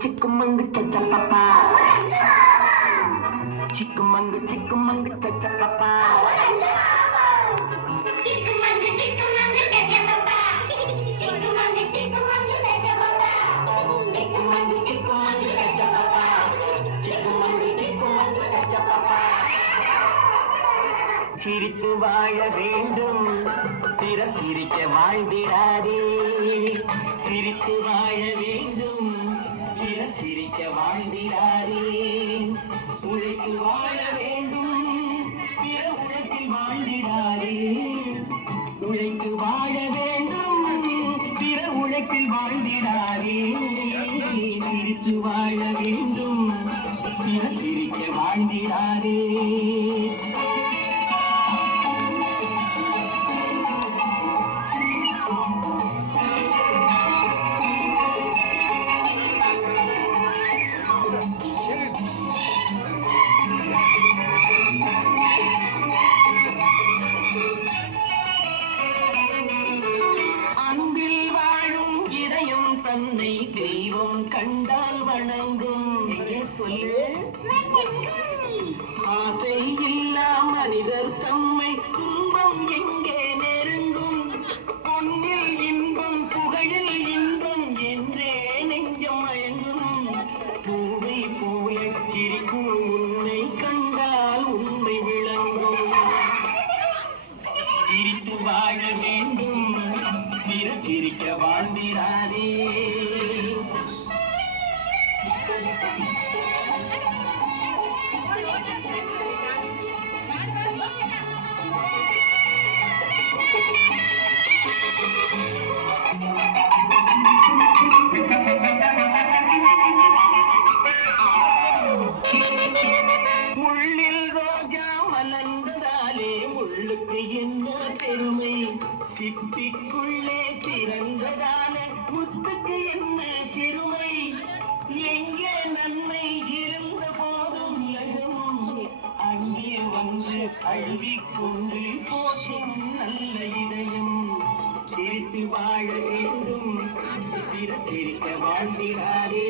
Chickamango, cha papa. Chickamango, cha papa. சிரித்து வாழ வேண்டும் பிறர் சிரிக்க வாழ்ந்திடாதே சிரித்து வாழ வேண்டும் பிறர் சிரிக்க வாழ்ந்திடாதே உழைத்து வாழ வேண்டும் பிற உழைப்பில் வாழ்ந்திடாதே உழைத்து வாழ வேண்டும் பிற உழைப்பில் வாழ்ந்திடாதே சிரித்து வாழ வேண்டும் பிறர் சிரிக்க வாழ்ந்திடாதே தன்னை தெய்வம் கண்டால் வணங்கும் சொல்லு ஆசை இல்லா மனிதர் தம்மை துன்பம் எங்கே நெருங்கும் பொன்னில் இன்பம் புகழில் இன்பம் என்றே நெஞ்சம் மயங்கும் பூவை போல சிரிக்கும் உன்னை கண்டால் உண்மை விளங்கும் சிரித்து வாழ வேண்டும் சிரிக்க வாழ்ந்திராதே முள்ளில் ரோஜா மலர்ந்ததாலே முள்ளுக்கு என்ன பெருமை சிப்பிக்குள்ளே திறந்ததான முத்துக்கு என்ன சிறுமை எங்கே நன்மை இருந்த போதும் லகம் அங்கே வந்து அழுவிக்கொண்டு போகும் நல்ல இதயம் சிரித்து வாழ வேண்டும் சிரிக்க வாழ்கிறாரே